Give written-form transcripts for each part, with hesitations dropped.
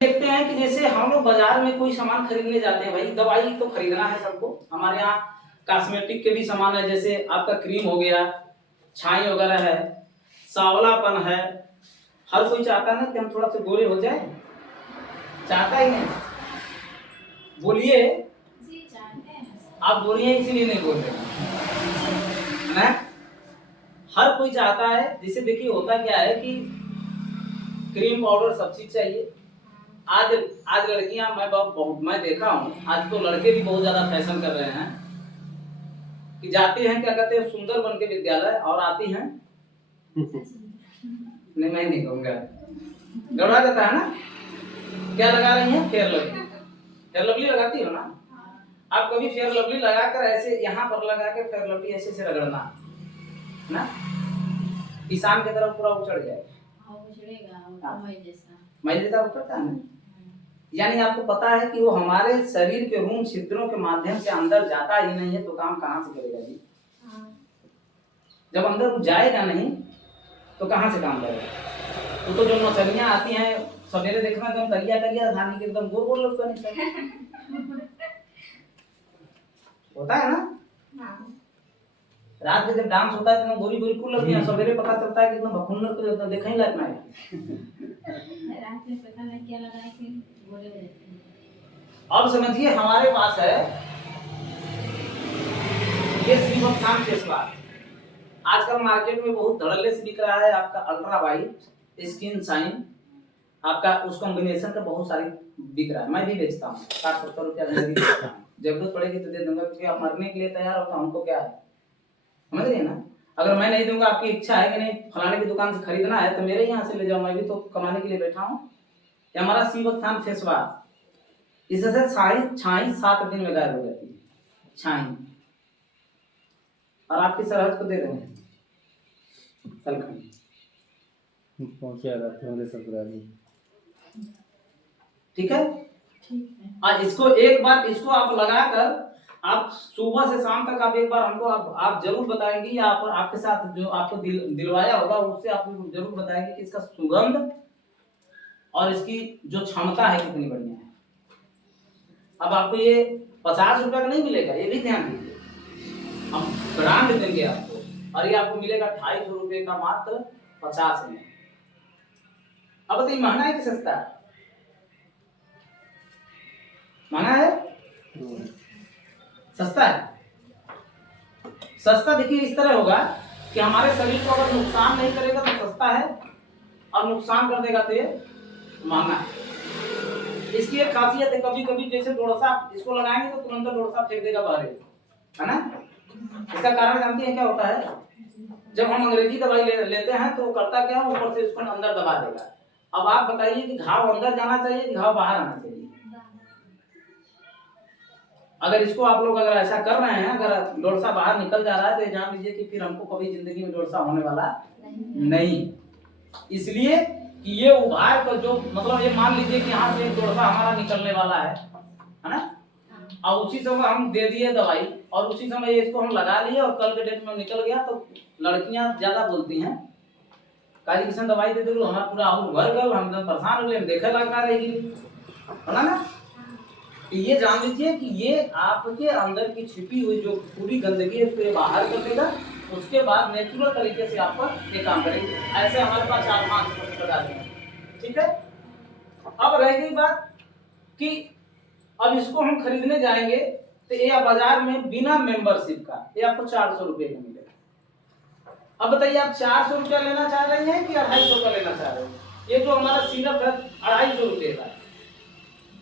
देखते हैं कि जैसे हम लोग बाजार में कोई सामान खरीदने जाते हैं, भाई दवाई तो खरीदना है सबको। हमारे यहाँ कॉस्मेटिक के भी सामान है, जैसे आपका क्रीम हो गया, छाई वगैरह है, सांवलापन है। हर कोई चाहता है ना कि हम थोड़ा सा गोरे हो जाए, चाहता ही नहीं। बोलिए, आप बोलिए, इसीलिए नहीं बोल रहे ना। हर कोई चाहता है। जैसे देखिए होता क्या है कि क्रीम पाउडर सब चीज चाहिए। आज आज लड़कियां, मैं देखा हूँ, आज तो लड़के भी बहुत ज्यादा फैशन कर रहे हैं कि जाते हैं, क्या कहते हैं, सुंदर बन के विद्यालय और आती हैं नहीं, मैं नहीं कहूँगा, गड़बड़ा जाता है ना। क्या लगा रही हैं? Fair lovely. फेयर लवली लगाती हो ना आप? कभी फेयर लवली लगाकर ऐसे यहाँ पर लगा के फेयर लवली ऐसे से रगड़ना ना, किसान की तरफ पूरा उचड़ जाएगा। मैं जैसा उतरता है ना, यानी आपको पता है कि वो हमारे शरीर के रूम छिद्रों के माध्यम से अंदर जाता ही नहीं है, तो काम कहाँ से करेगा जी? जब अंदर जाएगा नहीं तो कहाँ से काम करेगा? तो जो नौचनियां आती हैं सवेरे देखना एकदम करिया करिया धानी के एकदम गोल गोल लोग होता है ना। रात में जब डांस होता है तो गोरी गोरी कुल लगती है, सवेरे पता चलता है कि एकदम भकुन्नर तो देखा ही लगना है। रात में पता नहीं क्या लगा कि गोरे हो जाते हैं। अब समझिए हमारे पास है ये श्रीवत्सान फेस वॉश। आजकल मार्केट में बहुत धड़ल्ले से बिक रहा है आपका अल्ट्रा वाइट स्किन शाइन, आपका उस कॉम्बिनेशन का बहुत सारी बिक रहा है। मैं भी बेचता हूँ, 60-70 रुपया बेचता हूँ। जरूरत पड़ेगी तो दे दूंगा, क्योंकि आप मरने के लिए तैयार हो तो हमको क्या है, समझ रही है ना। अगर मैं नहीं दूंगा, आपकी इच्छा है कि नहीं फलाने की दुकान से खरीदना है, तो मेरे यहाँ से ले जाओ, मैं भी तो कमाने के लिए बैठा हूँ। ये हमारा श्रीवत्सान फेस वॉश, इससे छाई 7 दिन में गायब हो जाती है छाई। और आपकी सरहद को दे रहे हैं पहुंचेगा तुम्हारे ससुराल। ठीक है। और इसको एक बार इसको आप लगाकर आप सुबह से शाम तक आप एक बार हमको आप जरूर बताएंगे, या आप आपके साथ जो आपको दिलवाया होगा उससे आप जरूर बताएंगे कि इसका सुगंध और इसकी जो क्षमता है कितनी बढ़िया है। अब आपको ये 50 रुपए का नहीं मिलेगा, ये भी ध्यान दीजिए, हम ब्रांड देंगे आपको, और ये आपको मिलेगा 250 रुपए का मात्र 50 में। अब बताइए महंगा है कि सस्ता है? महंगा है? सस्ता है? सस्ता देखिए इस तरह होगा कि हमारे शरीर को अगर नुकसान नहीं करेगा तो सस्ता है, और नुकसान कर देगा तो ये महंगा है। इसकी एक खासियत है, कभी कभी जैसे डोरसा इसको लगाएंगे तो तुरंत डोरसा फेंक देगा बाहर, है ना। इसका कारण जानते हैं क्या होता है? जब हम अंग्रेजी दवाई लेते हैं तो करता क्या है, ऊपर से इसको अंदर दबा देगा। अब आप बताइए कि घाव अंदर जाना चाहिए कि घाव बाहर आना चाहिए? अगर इसको आप लोग अगर ऐसा कर रहे हैं, अगर डोरसा बाहर निकल जा रहा है, तो ये जान लीजिए कि फिर हमको कभी जिंदगी में डोरसा होने वाला नहीं। इसलिए कि ये उभार का जो मतलब, ये मान लीजिए कि यहाँ से एक डोरसा हमारा निकलने वाला है ना, और उसी समय हम दे दिए दवाई, और उसी समय इसको हम लगा लिए और कल के डेट में निकल गया, तो लड़कियां ज्यादा बोलती हैं काजी किसान दवाई दे दो हमारा पूरा आउट भर गल, हम तो परेशान हो गए, देखे लगा रहेगी, है ना। ये जान लीजिए कि ये आपके अंदर की छिपी हुई जो पूरी गंदगी है उसको बाहर कर देगा, उसके बाद नेचुरल तरीके से आपका ये काम करेंगे। ऐसे हमारे पास 4-5 प्रकार के, ठीक है। अब रह गई बात कि अब इसको हम खरीदने जाएंगे तो ये बाजार में बिना मेंबरशिप का ये आपको 400 रुपये का मिलेगा। अब बताइए आप 400 रुपया लेना चाह रहे हैं कि 250 का लेना चाह रहे हैं? ये जो हमारा सिरप है 250 रुपये का,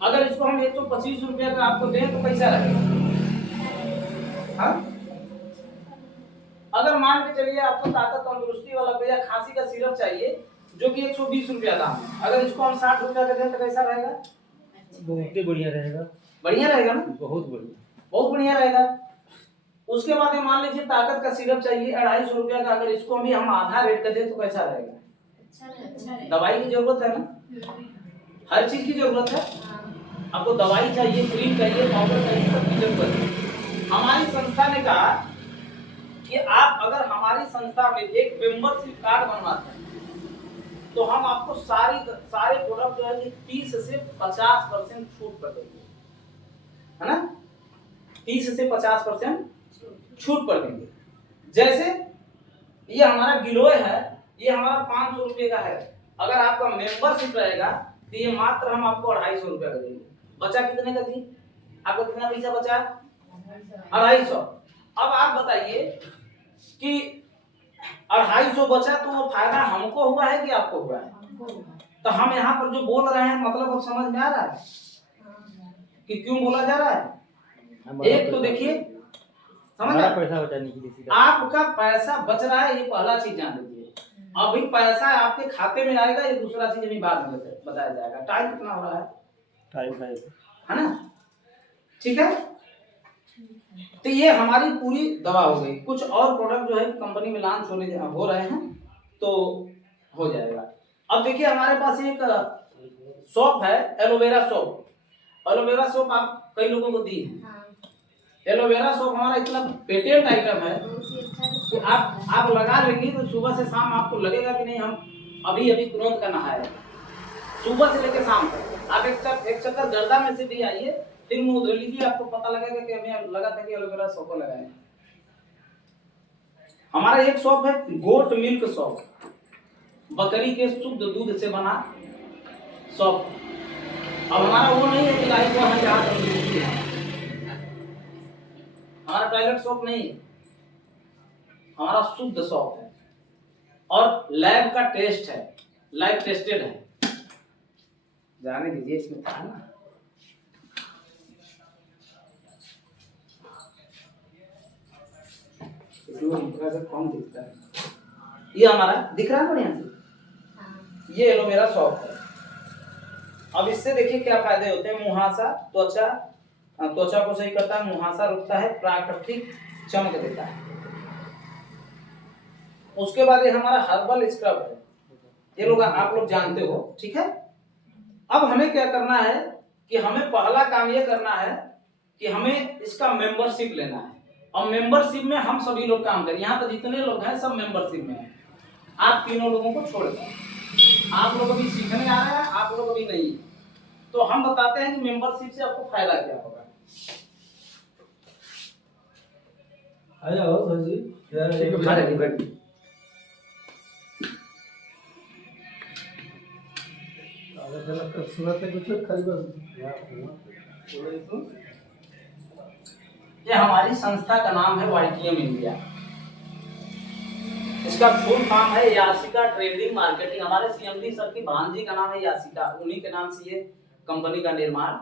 अगर इसको हम 125 रुपया का आपको दें तो कैसा रहेगा? हाँ? अगर मान के चलिए आपको ताकत तंदुरुस्ती वाला या खांसी का सिरप चाहिए जो कि 120 रुपया दाम है, अगर इसको हम 60 रुपया का दें तो कैसा रहेगा? बहुत ही बढ़िया रहेगा। बढ़िया रहेगा ना, बहुत बढ़िया, बहुत बढ़िया रहेगा। उसके बाद में मान लीजिए ताकत का सिरप चाहिए 250 रुपया का, अगर इसको भी हम आधा रेट का दें तो कैसा रहेगा? अच्छा। दवाई की जरूरत है ना, हर चीज की जरूरत है। आपको दवाई चाहिए, क्रीम चाहिए, पाउडर चाहिए, सबकी जरूरत है। हमारी संस्था ने कहा कि आप अगर हमारी संस्था में एक मेंबरशिप कार्ड बनवाते हैं तो हम आपको सारे प्रोडक्ट जो है 30 से 50% छूट पर देंगे, है ना, 30 से 50% छूट पर देंगे। जैसे ये हमारा गिलोय है, ये हमारा 500 रुपये का है, अगर आपका मेंबरशिप रहेगा तो ये मात्र हम आपको 250 रुपया का देंगे। बचा कितने का जी, आपको कितना पैसा बचा, 250। अब आप बताइए कि 250 बचा तो वो फायदा हमको हुआ है कि आपको हुआ है? तो हम यहाँ पर जो बोल रहे हैं मतलब अब समझ में आ रहा है कि क्यों बोला जा रहा है? एक तो देखिए समझ हमारा पैसा बचाने के लिए आपका पैसा बच रहा है, ये पहला चीज जान लीजिए। अभी पैसा आपके खाते में आएगा, ये दूसरा चीज अभी बाद में बताया जाएगा। टाइम कितना हो रहा है? टाइम है ना, ठीक है। तो ये हमारी पूरी दवा हो गई। कुछ और प्रोडक्ट जो है कंपनी में लॉन्च हो रहे हैं तो हो जाएगा। अब देखिए हमारे पास एक सोप है, एलोवेरा सोप। एलोवेरा सोप आप कई लोगों को दी है। एलोवेरा सोप हमारा इतना पेटेंट आइटम है कि आप लगा लेंगे तो सुबह से शाम आपको लगेगा कि नहीं हम अभी अभी तुरंत का नहाया है। सुबह से लेकर शाम तक आप एक चक्कर गर्दा में से भी आइए, फिर मुंह धो लीजिए, आपको पता लगेगा कि हमें लगा था कि एलोवेरा सोप लगाए। हमारा एक सोप है गोट मिल्क सोप, बकरी के शुद्ध दूध से बना सोप। अब हमारा वो नहीं है कि गाय को हम जहाँ है, हमारा टॉयलेट सोप नहीं है, हमारा शुद्ध सोप है और लैब का टेस्ट है, लैब टेस्टेड है। जाने दीजिए, इसमें था ना कौन दिखता है, ये हमारा दिख रहा है बढ़िया से, ये एलोवेरा सोप है। अब इससे देखिए क्या फायदे होते हैं। मुहासा, त्वचा को सही करता है, मुहासा रुकता है, प्राकृतिक चमक देता है। उसके बाद ये हमारा हर्बल स्क्रब है, ये लोग आप लोग जानते हो, ठीक है। अब हमें क्या करना है कि हमें पहला काम ये करना है कि हमें इसका मेंबरशिप लेना है। और मेंबरशिप में हम सभी लोग काम करें। यहाँ पर जितने लोग हैं सब मेंबरशिप में हैं, आप तीनों लोगों को छोड़कर। आप लोग अभी सीखने आ रहे हैं, आप लोग अभी नहीं। तो हम बताते हैं कि मेंबरशिप से आपको फायदा क्या होगा। आ जाओ सर जी, ये हमारी संस्था का नाम है YTM इंडिया। इसका फुल फॉर्म है यासिका ट्रेडिंग मार्केटिंग। हमारे CMD सर की भांजी का नाम है यासिका, उन्हीं के नाम से ये कंपनी का निर्माण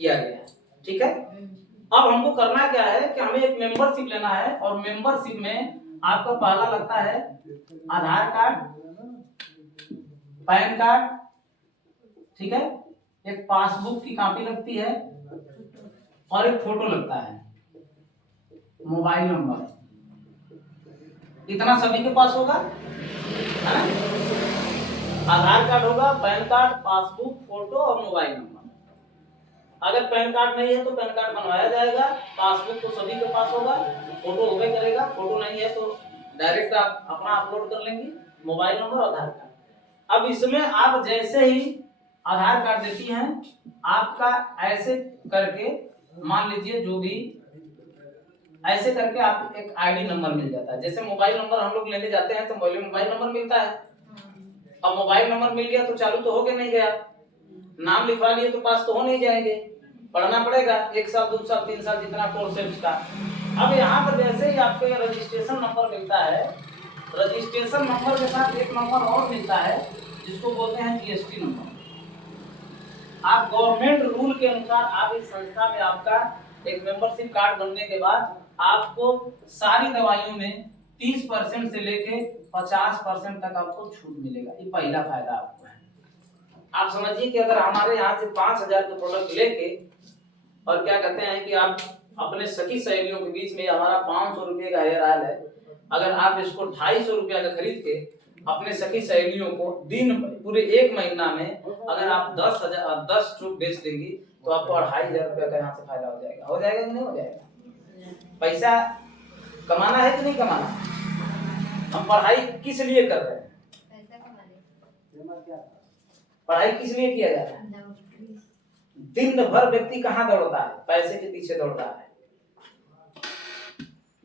किया गया है, ठीक है। अब हमको करना क्या है कि हमें एक मेंबरशिप लेना है और मेंबरशिप में आपका पहला लगता है आधार कार्ड, पैन कार्ड, ठीक है, एक पासबुक की कॉपी लगती है और एक फोटो लगता है, मोबाइल नंबर। इतना सभी के पास होगा, है ना? आधार कार्ड होगा, पैन कार्ड, पासबुक, फोटो और मोबाइल नंबर। अगर पैन कार्ड नहीं है तो पैन कार्ड बनवाया जाएगा, पासबुक तो सभी के पास होगा, फोटो होगा करेगा, फोटो नहीं है तो डायरेक्ट आप अपना अपलोड कर लेंगे, मोबाइल नंबर, आधार कार्ड। अब इसमें आप जैसे ही आधार कार्ड देती हैं, आपका ऐसे करके मान लीजिए जो भी ऐसे करके आप एक आईडी नंबर मिल जाता है। जैसे मोबाइल नंबर हम लोग लेने जाते हैं तो मोबाइल नंबर मिलता है। अब मोबाइल नंबर मिल गया तो चालू तो हो के नहीं गया, नाम लिखवा लिए तो पास तो हो नहीं जाएंगे, पढ़ना पड़ेगा 1 साल 2 साल 3 साल जितना कोर्स है उसका। अब यहाँ पर जैसे ही आपको ये रजिस्ट्रेशन नंबर मिलता है, रजिस्ट्रेशन नंबर के साथ एक नंबर और मिलता है जिसको बोलते हैं GST नंबर। आप गवर्नमेंट रूल के अनुसार आप इस संस्था में आपका एक मेंबरशिप कार्ड बनने के बाद आपको सारी दवाइयों में 30% से लेके 50% तक आपको छूट मिलेगा। ये पहला फायदा आपको है। आप समझिए कि अगर हमारे यहाँ से 5000 के प्रोडक्ट लेके और क्या कहते हैं कि आप अपने सखी सहेलियों के बीच में हमारा 500 रुपये का हेयर ऑयल है, अगर आप इसको 250 रुपया का खरीद के अपने सखी सहेलियों को दिन पूरे 1 महीना में अगर आप 10 ट्यूब बेच देंगी तो आपको 2500 रुपया का यहाँ से फायदा हो जाएगा। हो जाएगा कि नहीं हो जाएगा? पैसा कमाना है कि नहीं कमाना? हम पढ़ाई किस लिए कर रहे हैं? पढ़ाई किस लिए किया जाता है? दिन भर व्यक्ति कहाँ दौड़ता है? पैसे के पीछे दौड़ रहा है।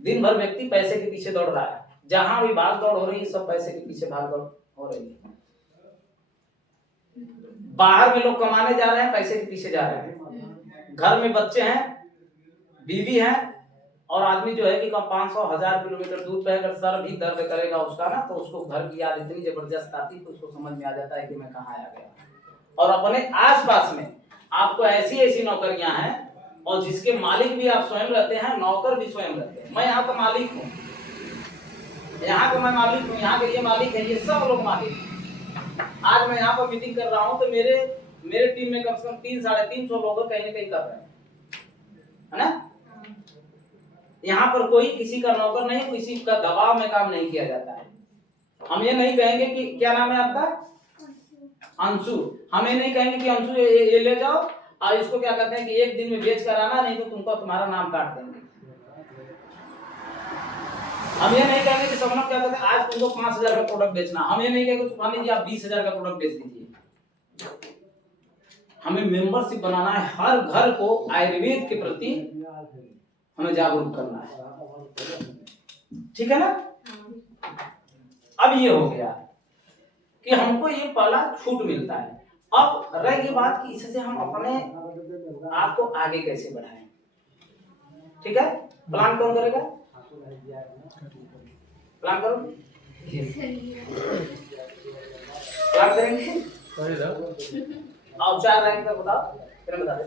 दिन भर व्यक्ति पैसे के पीछे दौड़ रहा है। जहां भी भाग दौड़ हो रही है, सब पैसे के पीछे भाग दौड़ हो रही है। बाहर में लोग कमाने जा रहे हैं, पैसे के पीछे जा रहे हैं। घर में बच्चे हैं, बीवी है, और आदमी जो है कि 500-1000 किलोमीटर दूर पे अगर सर भी दर्द करेगा उसका ना, तो उसको घर की याद इतनी जबरदस्त आती है कि उसको समझ में आ जाता है कि मैं कहाँ आ गया। और अपने आसपास में आपको ऐसी ऐसी नौकरियां हैं, और जिसके मालिक भी आप स्वयं रहते हैं, नौकर भी स्वयं रहते हैं। मैं यहाँ का मालिक हूँ, यहाँ का मैं मालिक हूँ, यहाँ के ये मालिक है, ये सब लोग मालिक हैं। आज मैं यहाँ पर मीटिंग कर रहा हूँ तो मेरे टीम में कम से कम 300-350 लोग कहीं ना कहीं कर रहे हैं, है ना। यहाँ पर कोई किसी का नौकर नहीं, किसी का दबाव में काम नहीं किया जाता है। हम ये नहीं कहेंगे कि क्या नाम है आपका? अंशु। हम ये नहीं कहेंगे कि अंशु ये ले जाओ और इसको क्या कहते हैं कि एक दिन में बेच कर आना, नहीं तो तुमको तुम्हारा नाम काट देंगे। हम ये नहीं कहेंगे कि सब लोग क्या कहते हैं आज तुमको 5000 का प्रोडक्ट बेचना। हम ये नहीं कहेंगे मान लीजिए आप 20000 का प्रोडक्ट बेच दीजिए। हमें मेंबरशिप बनाना है, हर घर को आयुर्वेद के प्रति हमें जागरूक करना है, ठीक है ना। अब ये हो गया कि हमको ये पहला छूट मिलता है। अब रह गई बात कि इससे हम अपने आप को आगे कैसे बढ़ाएं, ठीक है। प्लान कौन करेगा? प्लान करो, प्लान करेंगे। और 4 रैंक का बताओ, फिर बता दे।